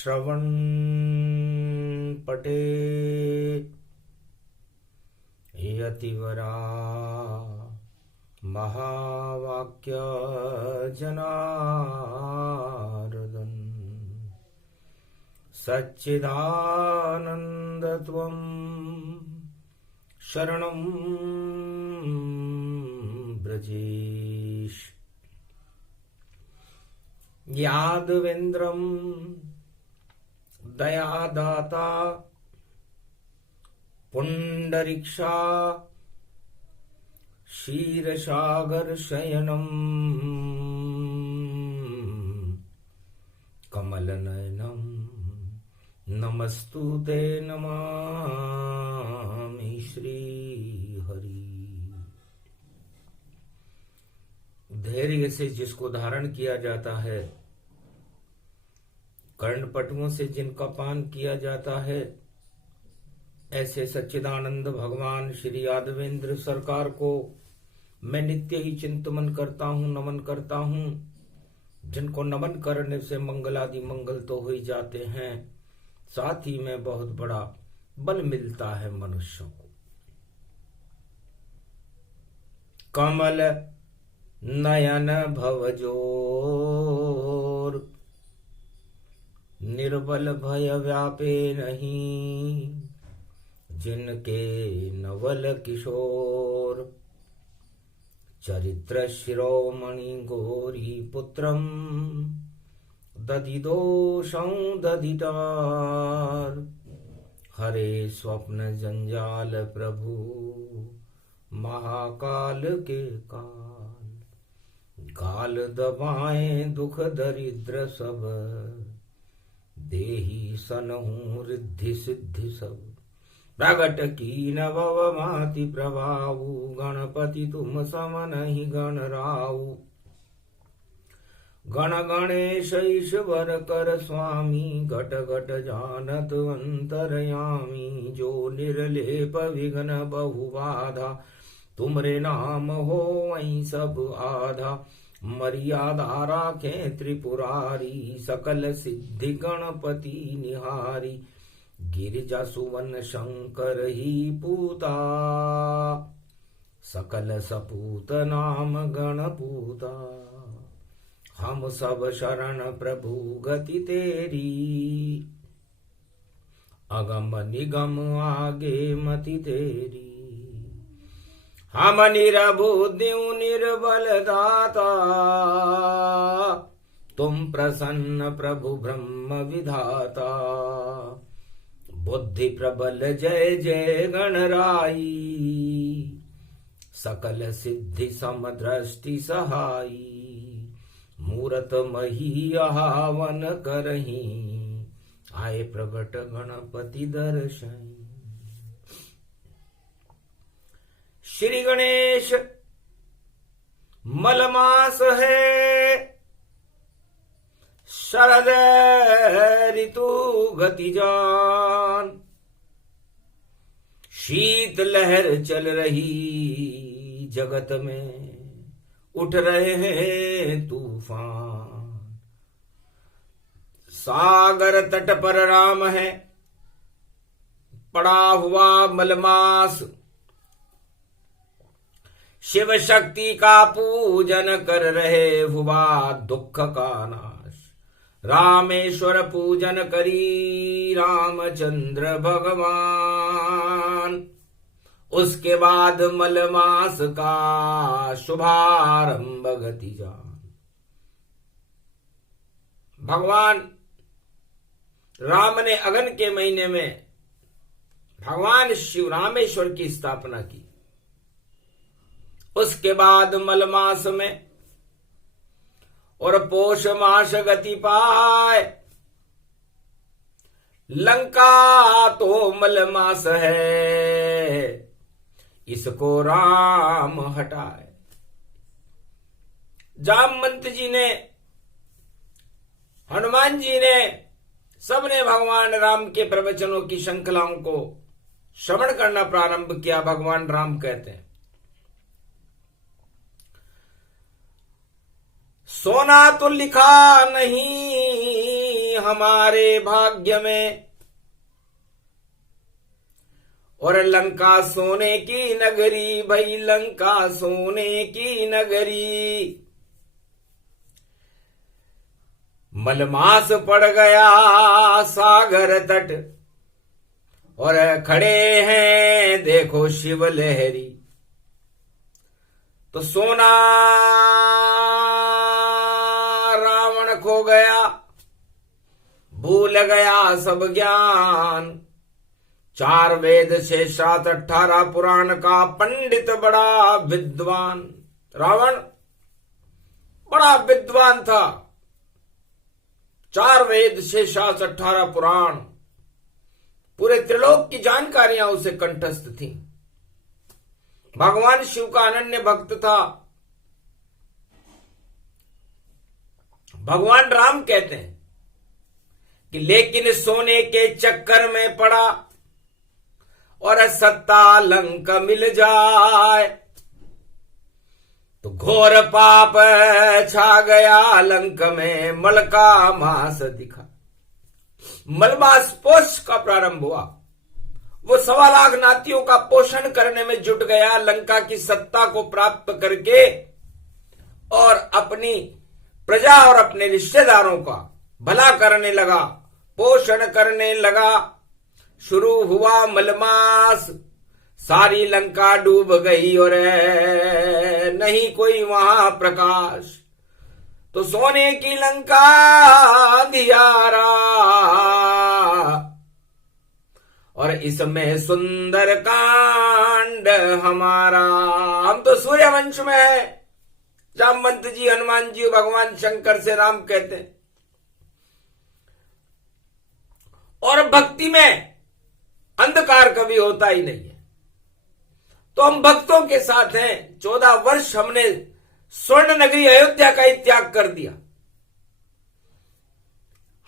श्रवण पटे यतिवरा महावाक्य जनार्दन सच्चिदानंदत्वं शरणं ब्रजेश यादवेन्द्रं दयादाता पुंडरीक्षा क्षीरसागर शयनम कमलनयनम नमस्तुते नमामि श्री हरि। धैर्य से जिसको धारण किया जाता है, कर्णपटुओं से जिनका पान किया जाता है, ऐसे सच्चिदानंद भगवान श्री यादवेंद्र सरकार को मैं नित्य ही चिंतन करता हूँ, नमन करता हूँ। जिनको नमन करने से मंगलादि मंगल तो हो ही जाते हैं, साथ ही में बहुत बड़ा बल मिलता है मनुष्यों को। कमल नयन भवजोर निर्बल भय व्यापे नहीं, जिनके नवल किशोर चरित्र शिरोमणि गौरी पुत्रम दधिदोषं दधितार। हरे स्वप्न जंजाल प्रभु महाकाल के काल, गाल दबाएं दुख दरिद्र सब, देही सनहु रिद्धि सिद्धि सब। प्रगट की नवव माति प्रभाऊ, गणपति तुम समन ही गण राऊ। गण गणेश ईश्वर कर स्वामी, घट घट जानत अंतरयामी। जो निर्लेप विघ्न बहु बाधा, तुमरे नाम हो वहीं सब आधा। मर्यादा राखें त्रिपुरारी, सकल सिद्धि गणपति निहारी। गिरिजा सुवन शंकर ही पूता, सकल सपूत नाम गणपूता। हम सब शरण प्रभु गति तेरी, अगम निगम आगे मति तेरी। हम निरबुद्धिं निर्बल दाता, तुम प्रसन्न प्रभु ब्रह्म विधाता। बुद्धि प्रबल जय जय गणराई, सकल सिद्धि समदृष्टि सहाई। मूरत मही आवन करही, आए प्रगट गणपति दर्शन। श्री गणेश मलमास है, शरद ऋतु गति जान। शीत लहर चल रही जगत में, उठ रहे हैं तूफान। सागर तट पर राम है, पड़ा हुआ मलमास। शिव शक्ति का पूजन कर रहे, हुआ दुख का नाश। रामेश्वर पूजन करी रामचंद्र भगवान। उसके बाद मलमास का शुभारंभ गति जान। भगवान राम ने अगन के महीने में भगवान शिव रामेश्वर की स्थापना की। उसके बाद मलमास में और पोष मास गति पाए। लंका तो मलमास है, इसको राम हटाए। जामवंत जी ने, हनुमान जी ने, सबने भगवान राम के प्रवचनों की श्रृंखलाओं को श्रवण करना प्रारंभ किया। भगवान राम कहते हैं, सोना तो लिखा नहीं हमारे भाग्य में। और लंका सोने की नगरी, भाई लंका सोने की नगरी। मलमास पड़ गया सागर तट, और खड़े हैं देखो शिव लहरी। तो सोना रावण खो गया, भूल गया सब ज्ञान। 4 वेद से 7 18 पुराण का पंडित बड़ा विद्वान। रावण बड़ा विद्वान था। 4 वेद से 7 18 पुराण, पूरे त्रिलोक की जानकारियां उसे कंठस्थ थी। भगवान शिव का अनन्य भक्त था। भगवान राम कहते हैं कि लेकिन सोने के चक्कर में पड़ा, और सत्ता लंक मिल जाए तो घोर पाप छा गया लंक में। मल का मास दिखा, मलमास पोष का प्रारंभ हुआ। वो 1.25 लाख नातियों का पोषण करने में जुट गया, लंका की सत्ता को प्राप्त करके, और अपनी प्रजा और अपने रिश्तेदारों का भला करने लगा, पोषण करने लगा। शुरू हुआ मलमास, सारी लंका डूब गई और नहीं कोई वहां प्रकाश। तो सोने की लंका अंधियारा, और इसमें सुंदर कांड हमारा। हम तो सूर्यवंश में है। जामवंत जी, हनुमान जी, भगवान शंकर से राम कहते हैं। और भक्ति में अंधकार कभी होता ही नहीं है। तो हम भक्तों के साथ हैं। 14 वर्ष हमने स्वर्ण नगरी अयोध्या का ही त्याग कर दिया।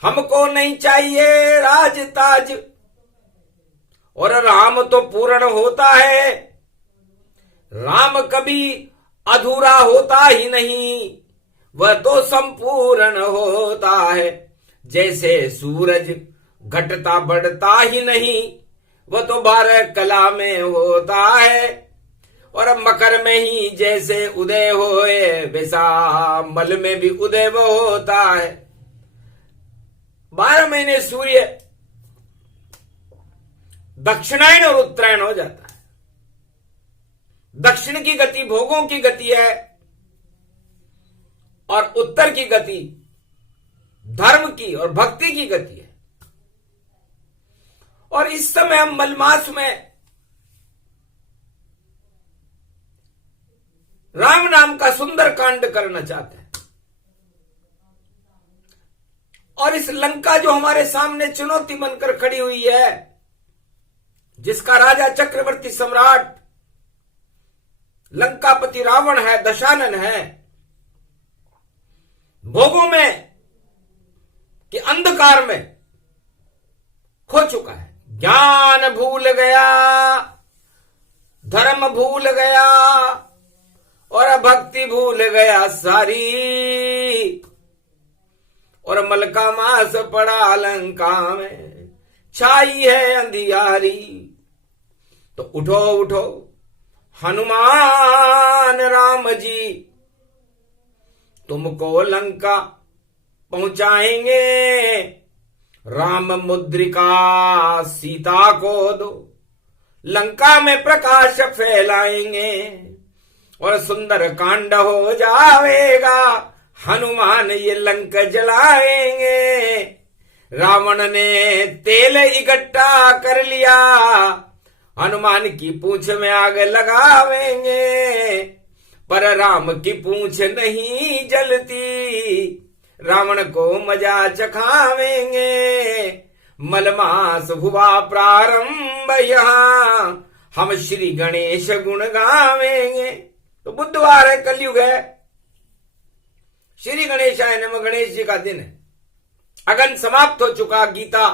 हमको नहीं चाहिए राज ताज, और राम तो पूर्ण होता है। राम कभी अधूरा होता ही नहीं, वह तो संपूर्ण होता है। जैसे सूरज घटता बढ़ता ही नहीं, वह तो 12 कला में होता है। और मकर में ही जैसे उदय होए, वैसा मल में भी उदय वो होता है। 12 महीने सूर्य दक्षिणायन और उत्तरायण हो जाता है। दक्षिण की गति भोगों की गति है, और उत्तर की गति धर्म की और भक्ति की गति है। और इस समय हम मलमास में राम नाम का सुंदर कांड करना चाहते हैं। और इस लंका जो हमारे सामने चुनौती बनकर खड़ी हुई है, जिसका राजा चक्रवर्ती सम्राट लंकापति रावण है, दशानन है, भोगों में कि अंधकार में खो चुका है। ज्ञान भूल गया, धर्म भूल गया, और भक्ति भूल गया सारी। और मल का मास पड़ा लंका में, छाई है अंधियारी। तो उठो उठो हनुमान राम जी, तुमको लंका पहुंचाएंगे। राम मुद्रिका सीता को दो, लंका में प्रकाश फैलाएंगे, और सुंदर कांड हो जाएगा। हनुमान ये लंक जलाएंगे। रावण ने तेल इकट्ठा कर लिया, हनुमान की पूंछ में आग लगावेंगे। पर राम की पूंछ नहीं जलती, रावण को मजा चखावेंगे। मलमास हुआ प्रारंभ, यहां हम श्री गणेश गुण गावेंगे। तो बुधवार है, कलयुग है, श्री गणेशाय नमः, गणेश जी का दिन है। अगन समाप्त हो चुका, गीता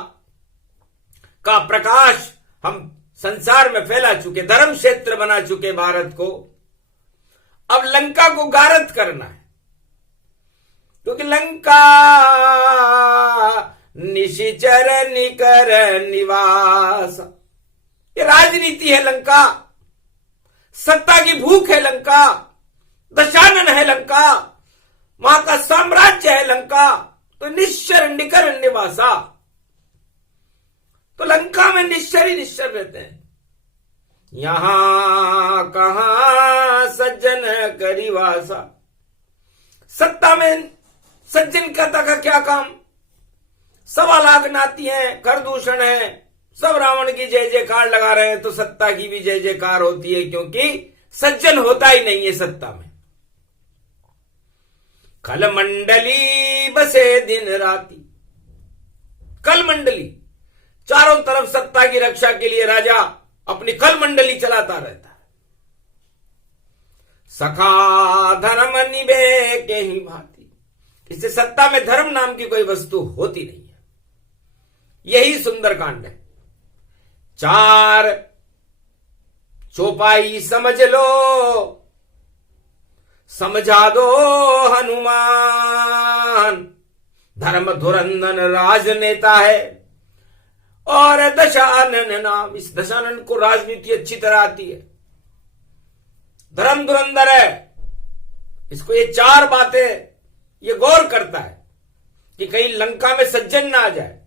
का प्रकाश हम संसार में फैला चुके, धर्म क्षेत्र बना चुके भारत को। अब लंका को गारद करना है, क्योंकि लंका निशिचर निकर निवास। ये राजनीति है लंका, सत्ता की भूख है लंका, दशानन है लंका, वहां का साम्राज्य है लंका। तो निश्चर निकर निवासा, तो लंका में निश्चर ही निश्चर रहते हैं। यहां कहां सज्जन करिवासा, सत्ता में सज्जन कहता का क्या काम, 1.25 लाख नाती हैं, कर दूषण है, सब रावण की जय जयकार लगा रहे हैं, तो सत्ता की भी जय जयकार होती है, क्योंकि सज्जन होता ही नहीं है सत्ता में। खल मंडली बसे दिन राती, कल मंडली, चारों तरफ सत्ता की रक्षा के लिए राजा अपनी कल मंडली चलाता रहता है। सखा धर्म निभे के ही भांति, इससे सत्ता में धर्म नाम की कोई वस्तु होती नहीं है। यही सुंदरकांड है। 4 चौपाई समझ लो, समझा दो हनुमान। धर्म धुरंधर राजनेता है और दशानन नाम, इस दशानन को राजनीति अच्छी तरह आती है। धर्म धुरंधर है, इसको ये 4 बातें ये गौर करता है कि कहीं लंका में सज्जन ना आ जाए,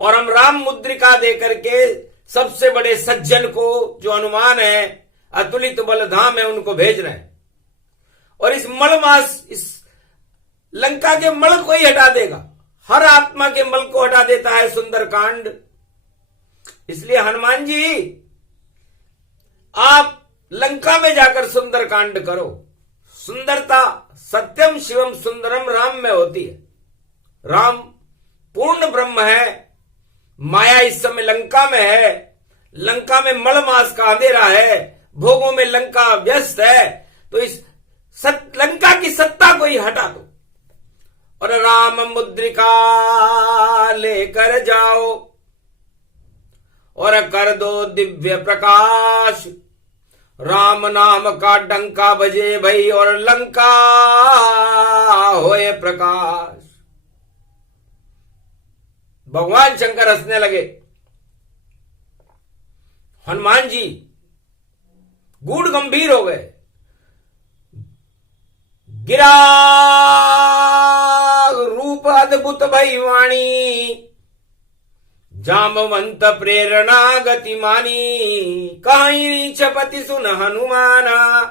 और हम राम मुद्रिका देकर के सबसे बड़े सज्जन को, जो हनुमान है, अतुलित बलधाम है, उनको भेज रहे हैं। और इस मलमास, इस लंका के मल को ही हटा देगा, हर आत्मा के मल को हटा देता है सुंदरकांड। इसलिए हनुमान जी, आप लंका में जाकर सुंदरकांड करो। सुंदरता सत्यम शिवम सुंदरम राम में होती है। राम पूर्ण ब्रह्म है, माया इस समय लंका में है, लंका में मलमास का अंधेरा है, भोगों में लंका व्यस्त है। तो इस लंका की सत्ता को ही हटा दो और राम मुद्रिका लेकर जाओ और कर दो दिव्य प्रकाश। राम नाम का डंका बजे भई और लंका होए प्रकाश। भगवान शंकर हंसने लगे। हनुमान जी गूढ़ गंभीर हो गए। गिरा रूप अद्भुत भई वाणी, जामवंत प्रेरणा गतिमानी। कहीं छपति सुन हनुमाना,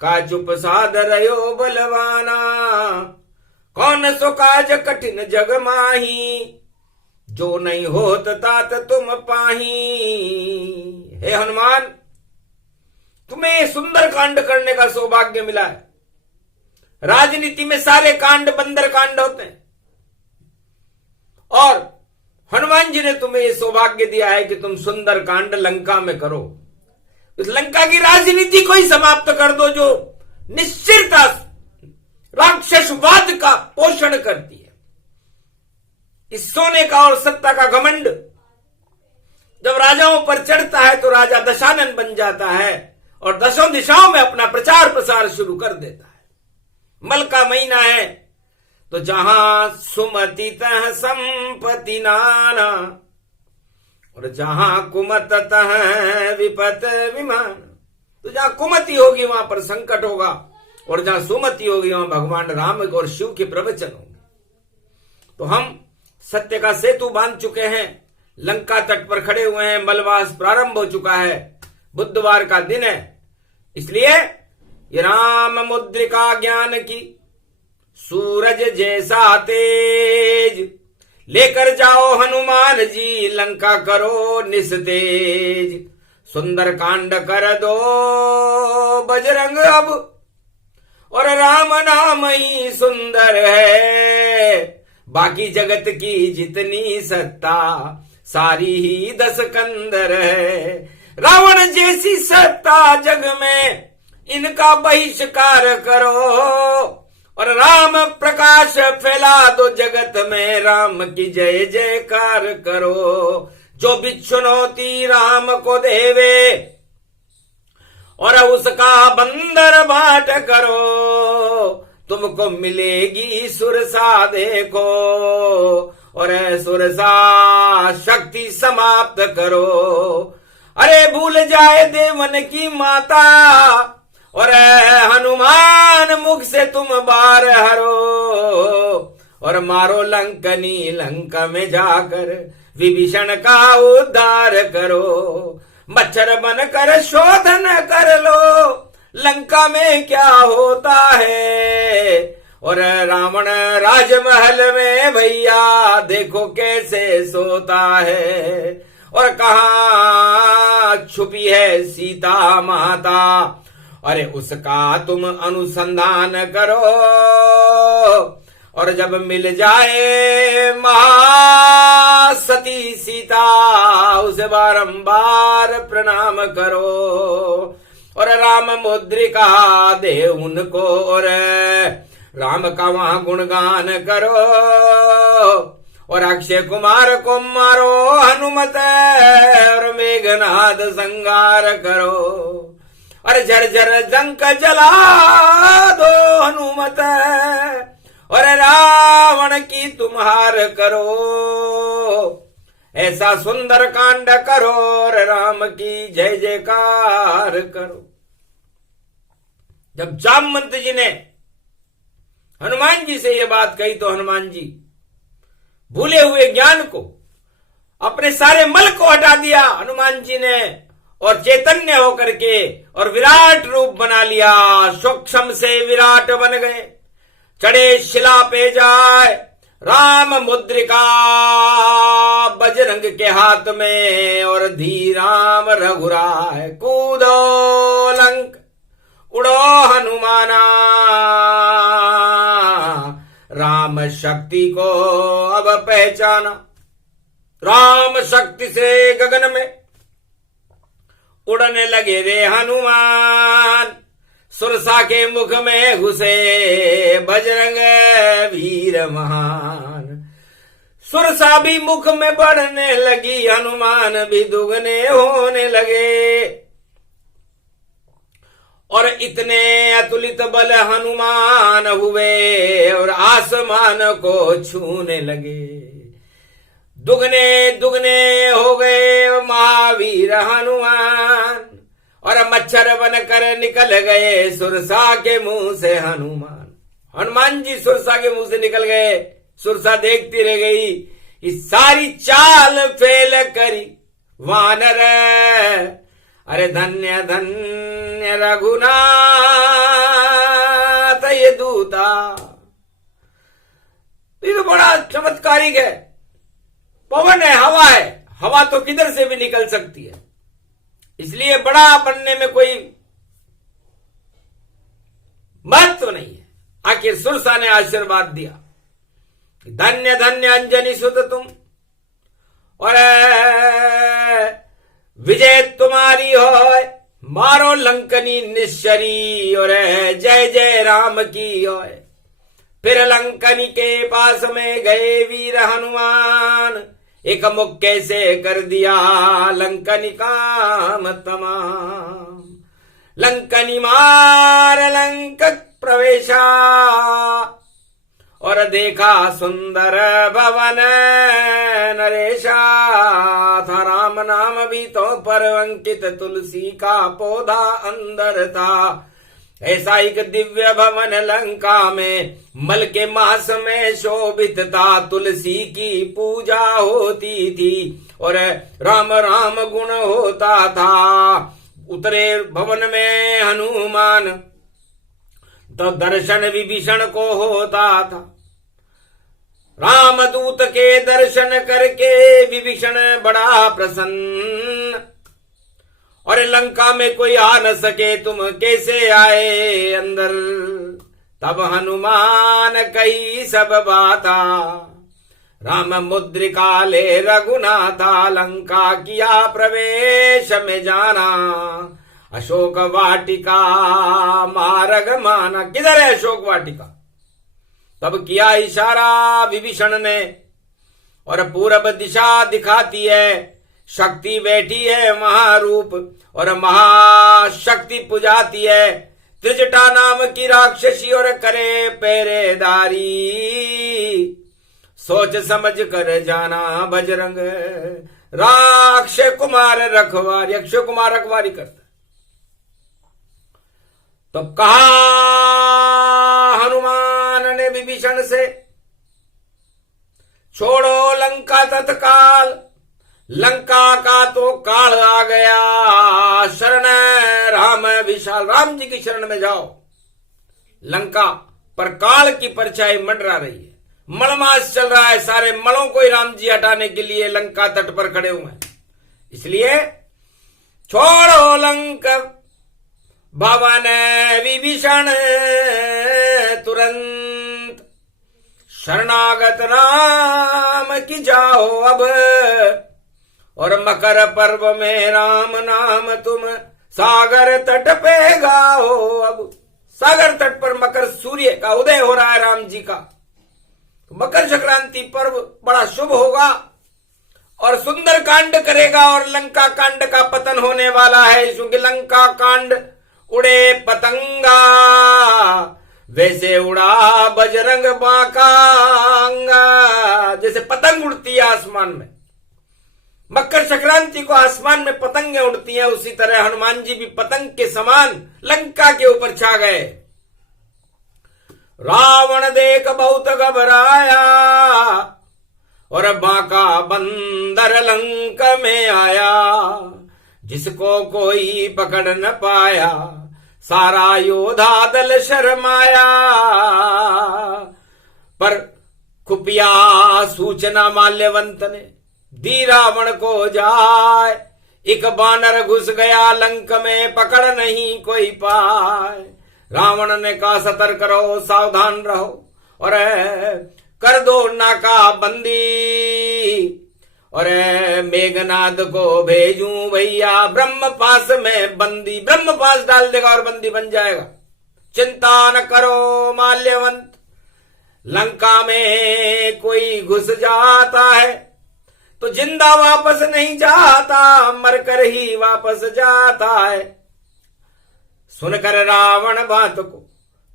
का चुप साध रयो बलवाना। कौन सो काज कठिन जग माही, जो नहीं होत तात तुम पाही। हे हनुमान, तुम्हें सुंदर कांड करने का सौभाग्य मिला है। राजनीति में सारे कांड बंदर कांड होते हैं, और हनुमान जी ने तुम्हें यह सौभाग्य दिया है कि तुम सुंदर कांड लंका में करो। इस लंका की राजनीति को ही समाप्त कर दो, जो निश्चिरता राक्षसवाद का पोषण करती है। इस सोने का और सत्ता का घमंड जब राजाओं पर चढ़ता है तो राजा दशानन बन जाता है और दशों दिशाओं में अपना प्रचार प्रसार शुरू कर देता है। मल का महीना है तो जहां सुमति तह संपत्ति नाना, और जहां कुमत तह विपत विमान। तो जहां कुमति होगी वहां पर संकट होगा, और जहां सुमति होगी वहां भगवान राम और शिव के प्रवचन होंगे। तो हम सत्य का सेतु बांध चुके हैं, लंका तट पर खड़े हुए हैं, मलवास प्रारंभ हो चुका है, बुधवार का दिन है। इसलिए ये राम मुद्रिका ज्ञान की सूरज जैसा तेज, लेकर जाओ हनुमान जी लंका करो निस्तेज। सुंदर कांड कर दो बजरंग अब, और राम नाम ही सुंदर है। बाकी जगत की जितनी सत्ता सारी ही 10 कंदर है। रावण जैसी सत्ता जग में इनका बहिष्कार करो, और राम प्रकाश फैला दो जगत में, राम की जय जयकार करो। जो बिच्छुनौती राम को देवे, और उसका बंदर बाट करो। तुमको मिलेगी सुरसा देखो, और सुरसा शक्ति समाप्त करो। अरे भूल जाए देवन की माता, और हनुमान मुख से तुम बार हरो, और मारो लंकनी लंका में जाकर विभीषण का उद्धार करो। मच्छर बन कर शोधन कर लो, लंका में क्या होता है, और रावण राजमहल में भैया देखो कैसे सोता है, और कहाँ छुपी है सीता माता, अरे उसका तुम अनुसंधान करो, और जब मिल जाए महासती सीता उसे बारंबार प्रणाम करो, और राम मुद्रिका दे उनको, और राम का वहां गुणगान करो, और अक्षय कुमार को मारो हनुमत, और मेघनाद संगार करो, और झरझर जंक जला दो हनुमत, और रावण की तुम्हार करो। ऐसा सुंदर कांड करो, और राम की जय जयकार करो। जब जामवंत जी ने हनुमान जी से यह बात कही तो हनुमान जी भूले हुए ज्ञान को, अपने सारे मल को हटा दिया हनुमान जी ने, और चैतन्य होकर के और विराट रूप बना लिया। सूक्ष्म से विराट बन गए, चढ़े शिला पे जाए, राम मुद्रिका बजरंग के हाथ में, और धीराम रघुराय कूदो लंक उड़ो हनुमाना। राम शक्ति को अब पहचाना, राम शक्ति से गगन में उड़ने लगे रे हनुमान, सुरसा के मुख में घुसे बजरंग वीर महान। सुरसा भी मुख में बढ़ने लगी, हनुमान भी दुगने होने लगे, और इतने अतुलित बल हनुमान हुए, और आसमान को छूने लगे। दुगने दुगने हो गए महावीर हनुमान, और मच्छर बनकर निकल गए सुरसा के मुंह से हनुमान। हनुमान जी सुरसा के मुंह से निकल गए, सुरसा देखती रह गई, इस सारी चाल फेल करी वानर, अरे धन्य धन्य रघुनाथ ये दूता। ये तो बड़ा चमत्कारिक है, पवन है, हवा है, हवा तो किधर से भी निकल सकती है, इसलिए बड़ा बनने में कोई महत्व नहीं है। आखिर सुरसा ने आशीर्वाद दिया, धन्य धन्य अंजनी सुत तुम, और विजय तुम्हारी हो, मारो लंकनी निश्चरी, और जय जय राम की हो। फिर लंकनी के पास में गए वीर हनुमान, एक मुक्के से कर दिया लंकनी काम तमाम। लंकनी मार लंक प्रवेशा, और देखा सुंदर भवन नरेशा, था राम नाम भी तो पर अंकित, तुलसी का पौधा अंदर था। ऐसा एक दिव्य भवन लंका में मल के मास में शोभित था, तुलसी की पूजा होती थी, और राम राम गुण होता था। उतरे भवन में हनुमान तो दर्शन विभीषण को होता था। रामदूत के दर्शन करके विभीषण बड़ा प्रसन्न, और लंका में कोई आ न सके, तुम कैसे आए अंदर। तब हनुमान कही सब बाता, राम मुद्रिका ले रघुनाथा, लंका किया प्रवेश में जाना, अशोक वाटिका मार्ग माना। किधर है अशोक वाटिका? तब किया इशारा विभीषण ने, और पूरब दिशा दिखाती है, शक्ति बैठी है महारूप, और महाशक्ति पुजाती है। त्रिजटा नाम की राक्षसी और करे पहरेदारी, सोच समझ कर जाना बजरंग, राक्षय कुमार रखवारी, अक्षय कुमार रखवारी करता। तो कहा हनुमान ने विभीषण से, छोड़ो लंका तत्काल, लंका का तो काल आ गया, शरण राम विशाल, राम जी की शरण में जाओ। लंका पर काल की परछाई मंडरा रही है, मलमास चल रहा है, सारे मलों को ही राम जी हटाने के लिए लंका तट पर खड़े हुए हैं। इसलिए छोड़ो लंका भवन विभीषण, तुरंत शरणागत राम की जाओ अब, और मकर पर्व में राम नाम तुम सागर तट पे गाओ। अब सागर तट पर मकर सूर्य का उदय हो रहा है राम जी का, तो मकर संक्रांति पर्व बड़ा शुभ होगा और सुंदर कांड करेगा, और लंका कांड का पतन होने वाला है, क्योंकि लंका कांड उड़े पतंगा, वैसे उड़ा बजरंग बांका अंगा। जैसे पतंग उड़ती है आसमान में, मकर संक्रांति को आसमान में पतंगें उड़ती हैं, उसी तरह हनुमान जी भी पतंग के समान लंका के ऊपर छा गए। रावण देख बहुत घबराया, और बांका बंदर लंक में आया, जिसको कोई पकड़ न पाया, सारा योधा दल शर्माया। पर खुफिया सूचना माल्यवंत ने दी रावण को जाए, एक बानर घुस गया लंक में, पकड़ नहीं कोई पाए। रावण ने कहा सतर्क रहो, सावधान रहो, और कर दो नाका बंदी, और मेघनाद को भेजूं भैया ब्रह्मपास में बंदी, ब्रह्मपास डाल देगा और बंदी बन जाएगा। चिंता न करो माल्यवंत, लंका में कोई घुस जाता है तो जिंदा वापस नहीं जाता, मरकर ही वापस जाता है। सुनकर रावण बात को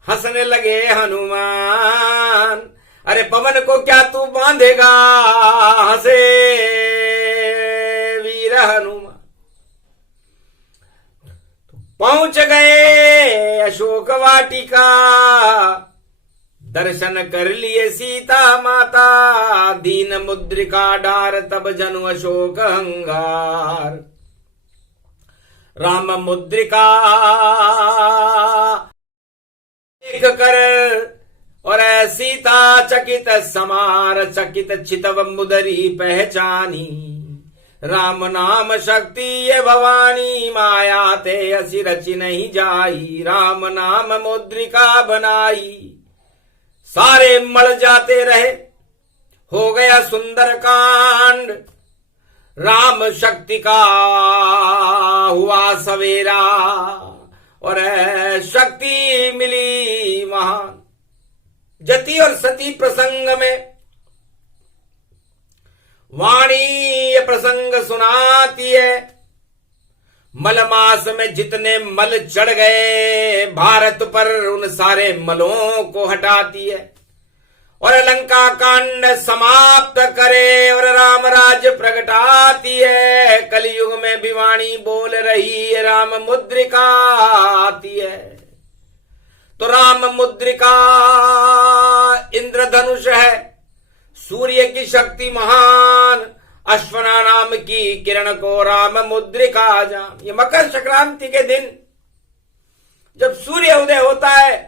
हंसने लगे हनुमान, अरे पवन को क्या तू बांधेगा, हंसे वीर हनुमान। पहुंच गए अशोक वाटिका, दर्शन कर लिए सीता माता, दीन मुद्रिका डार तब जनु अशोक अंगार। राम मुद्रिका देख कर और सीता चकित समार, चकित चितव मुदरी पहचानी। राम नाम शक्ति ये भवानी, माया ते असि रचि नहीं जाई। राम नाम मुद्रिका बनाई, सारे मल जाते रहे, हो गया सुंदर कांड। राम शक्ति का हुआ सवेरा, और शक्ति मिली महान। जति और सती प्रसंग में वाणी ये प्रसंग सुनाती है। मलमास में जितने मल चढ़ गए भारत पर, उन सारे मलों को हटाती है, और लंका कांड समाप्त करे और राम राज प्रगटाती है। कलयुग में भी वाणी बोल रही है, राम मुद्रिका आती है। तो राम मुद्रिका इंद्रधनुष है, सूर्य की शक्ति महान, अश्वना नाम की किरण को राम मुद्रिका जान। ये मकर संक्रांति के दिन जब सूर्य उदय होता है,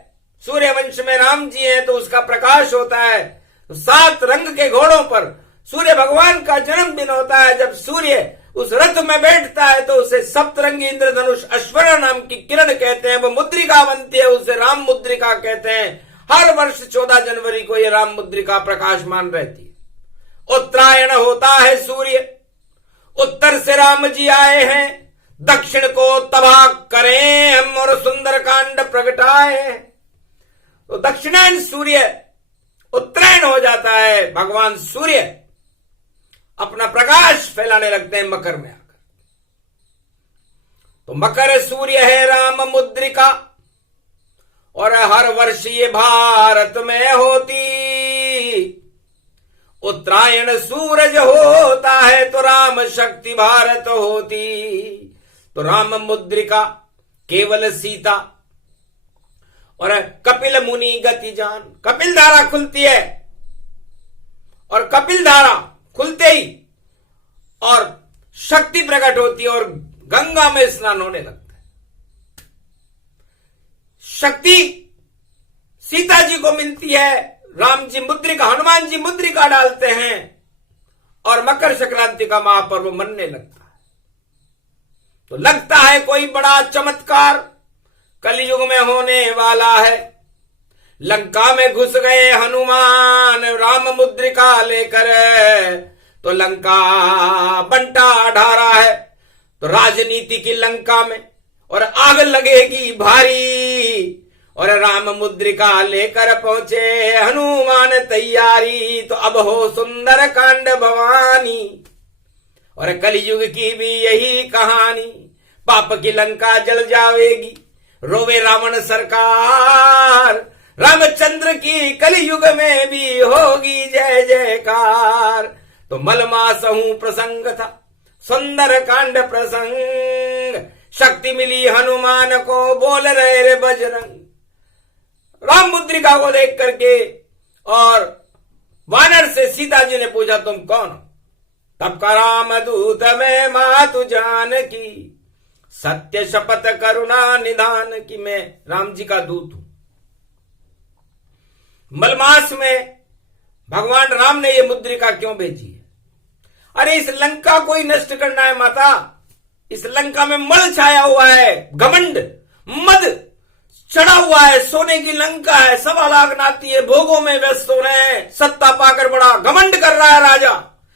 सूर्य वंश में राम जी हैं तो उसका प्रकाश होता है। तो 7 रंग के घोड़ों पर सूर्य भगवान का जन्मदिन होता है। जब सूर्य उस रथ में बैठता है तो उसे सप्तरंगी इंद्रधनुष अश्वना नाम की किरण कहते हैं, वो मुद्रिका बनती है, उसे राम मुद्रिका कहते हैं। हर वर्ष 14 जनवरी को यह राम मुद्रिका प्रकाशमान रहती है। उत्तरायण होता है सूर्य, उत्तर से राम जी आए हैं, दक्षिण को तबाह करें हम और सुंदर कांड प्रगटाए। तो दक्षिणायन सूर्य उत्तरायण हो जाता है, भगवान सूर्य अपना प्रकाश फैलाने लगते हैं मकर में आकर। तो मकर सूर्य है राम मुद्रिका, और हर वर्ष ये भारत में होती। उत्तरायण सूरज होता है तो राम शक्ति भारत होती। तो राम मुद्रिका केवल सीता और कपिल मुनि गति जान। कपिल धारा खुलती है और कपिल धारा खुलते ही और शक्ति प्रकट होती है और गंगा में स्नान होने लगता है। शक्ति सीता जी को मिलती है, राम जी मुद्रिका, हनुमान जी मुद्रिका डालते हैं और मकर संक्रांति का महापर्व मनने लगता है। तो लगता है कोई बड़ा चमत्कार कलयुग में होने वाला है। लंका में घुस गए हनुमान राम मुद्रिका लेकर, तो लंका बंटा ढा रहा है। तो राजनीति की लंका में और आग लगेगी भारी, और राम मुद्रिका लेकर पहुंचे हनुमान तैयारी। तो अब हो सुंदर कांड भवानी, और कलयुग की भी यही कहानी। पाप की लंका जल जाएगी, रोवे रावण सरकार। रामचंद्र की कलयुग में भी होगी जय जयकार। तो मलमासहु प्रसंग था, सुंदर कांड प्रसंग। शक्ति मिली हनुमान को, बोल रहे रे बजरंग। राम मुद्रिका को देख करके और वानर से सीता जी ने पूछा तुम कौन हो? तब का राम दूत में मातु जान की, सत्य शपथ करुणा निधान की। मैं राम जी का दूत हूं। मलमास में भगवान राम ने ये मुद्रिका क्यों भेजी है? अरे इस लंका को ही नष्ट करना है माता। इस लंका में मल छाया हुआ है, घमंड मद चढ़ा हुआ है। सोने की लंका है, 1.25 लाख नाती है, भोगों में व्यस्त हो रहे हैं। सत्ता पाकर बड़ा घमंड कर रहा है राजा।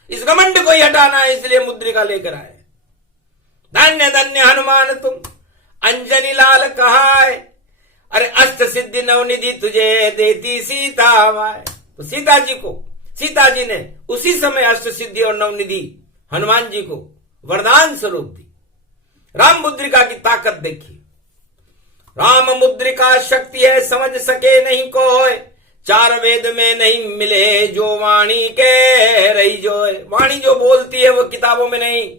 इस घमंड को ही हटाना है, इसलिए मुद्रिका लेकर आए। धन्य धन्य हनुमान तुम, अंजनी लाल कहाय। अरे अष्ट सिद्धि नवनिधि तुझे देती सीता माय। तो सीता जी ने उसी समय अष्ट सिद्धि और नवनिधि हनुमान जी को वरदान स्वरूप दी। राम मुद्रिका की ताकत देखिए। राम मुद्रिका शक्ति है, समझ सके नहीं कोई। 4 वेद में नहीं मिले जो वाणी के रही जोय। वाणी जो बोलती है वो किताबों में नहीं,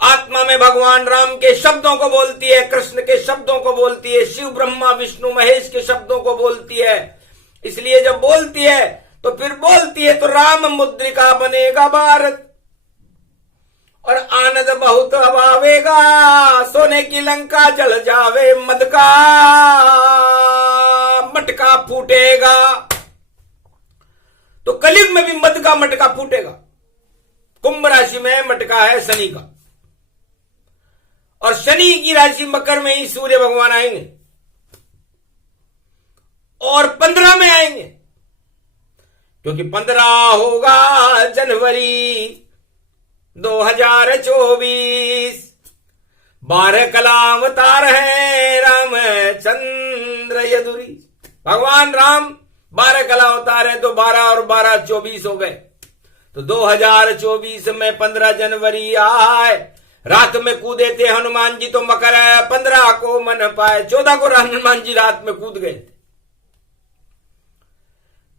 आत्मा में भगवान राम के शब्दों को बोलती है, कृष्ण के शब्दों को बोलती है, शिव ब्रह्मा विष्णु महेश के शब्दों को बोलती है। इसलिए जब बोलती है तो फिर बोलती है तो राम मुद्रिका बनेगा भारत, और आनंद बहुत अभावेगा। सोने की लंका जल जावे, मद का मटका फूटेगा। तो कलयुग में भी मद का मटका फूटेगा। कुंभ राशि में मटका है शनि का, और शनि की राशि मकर में ही सूर्य भगवान आएंगे और 15 में आएंगे, क्योंकि 15 होगा जनवरी 2024। 12 कला अवतार है रामचंद्र यदुरी। भगवान राम 12 कला अवतार है, तो 12 और 12 24 हो गए। तो 2024 में 15 जनवरी आए। रात में कूदे थे हनुमान जी, तो मकर 15 को मन पाए। 14 को हनुमान जी रात में कूद गए थे।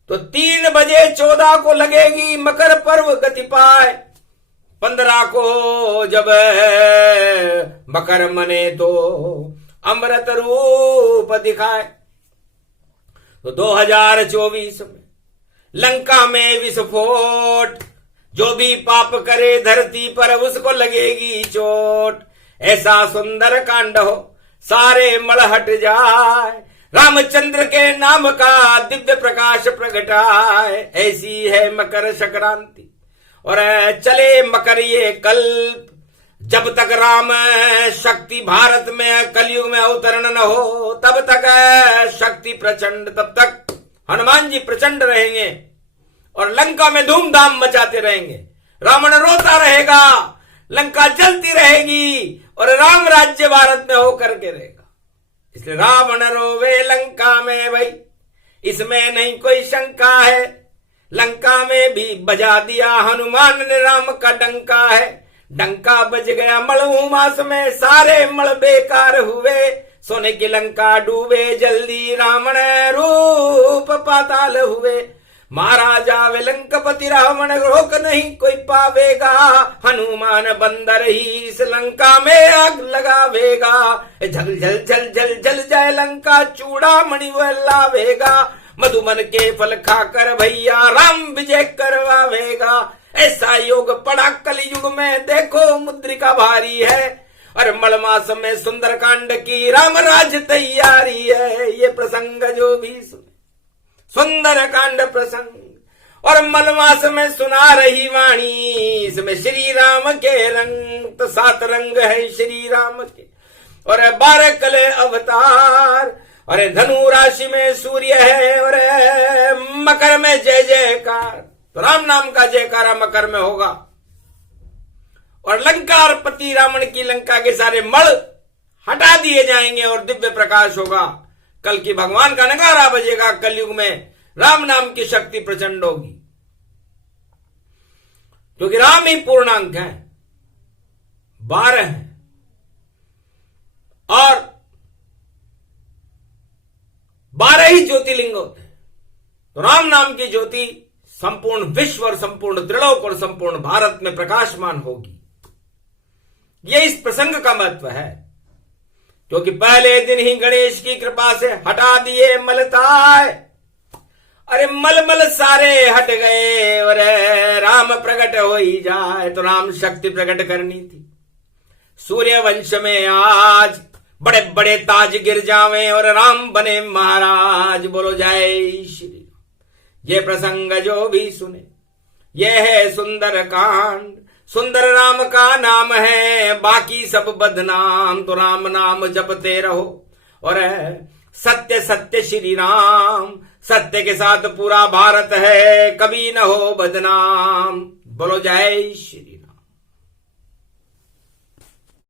तो 3 बजे 14 को लगेगी मकर पर्व गति पाए। 15 को जब मकर मने तो अमृत रूप दिखाए। तो 2024 में लंका में विस्फोट। जो भी पाप करे धरती पर उसको लगेगी चोट। ऐसा सुंदर कांड हो सारे मल हट जाए। रामचंद्र के नाम का दिव्य प्रकाश प्रगटाए। ऐसी है मकर संक्रांति और चले मकर ये कल्प। जब तक राम शक्ति भारत में कलयुग में अवतरण न हो तब तक शक्ति प्रचंड, तब तक हनुमान जी प्रचंड रहेंगे और लंका में धूमधाम मचाते रहेंगे। रावण रोता रहेगा, लंका जलती रहेगी और राम राज्य भारत में होकर के रहेगा। इसलिए रावण रोवे लंका में भाई, इसमें नहीं कोई शंका है। लंका में भी बजा दिया हनुमान ने राम का डंका है। डंका बज गया मलहू मास में, सारे मल बेकार हुए। सोने की लंका डूबे जल्दी रावण रूप पाताल हुए। महाराजा वे लंकापति रावण रोक नहीं कोई पावेगा। हनुमान बंदर ही इस लंका में आग लगावेगा। झल झल झल झल झल जाए लंका चूड़ा मणि वह लावेगा। मधुमन के फल खाकर भैया राम विजय करवावेगा। ऐसा योग पड़ा कलयुग में देखो मुद्रिका भारी है। और मलमास में सुंदर कांड की राम राज तैयारी है। ये प्रसंग जो भी सुने सुंदर कांड प्रसंग और मलमास में सुना रही वाणी। इसमें श्री राम के रंग तो 7 रंग है श्री राम के और 12 कले अवतार। और धनु राशि में सूर्य है और मकर में जय जयकार। तो राम नाम का जयकारा मकर में होगा। और लंकापति रावण की लंका के सारे मल हटा दिए जाएंगे और दिव्य प्रकाश होगा। कल की भगवान का नगारा बजेगा। कलयुग में राम नाम की शक्ति प्रचंड होगी क्योंकि राम ही पूर्णांक है, 12 है और 12 ही ज्योतिर्लिंग होते हैं। तो राम नाम की ज्योति संपूर्ण विश्व और संपूर्ण त्रिलोक और संपूर्ण भारत में प्रकाशमान होगी। यह इस प्रसंग का महत्व है क्योंकि पहले दिन ही गणेश की कृपा से हटा दिए मलताय। अरे मल सारे हट गए और राम प्रकट हो ही जाए। तो राम शक्ति प्रकट करनी थी। सूर्य वंश में आज बड़े बड़े ताज गिर जावे और राम बने महाराज। बोलो जय श्री राम। ये प्रसंग जो भी सुने यह है सुंदर कांड। सुंदर राम का नाम है बाकी सब बदनाम। तो राम नाम जपते रहो और सत्य सत्य श्री राम। सत्य के साथ पूरा भारत है कभी न हो बदनाम। बोलो जय श्री राम।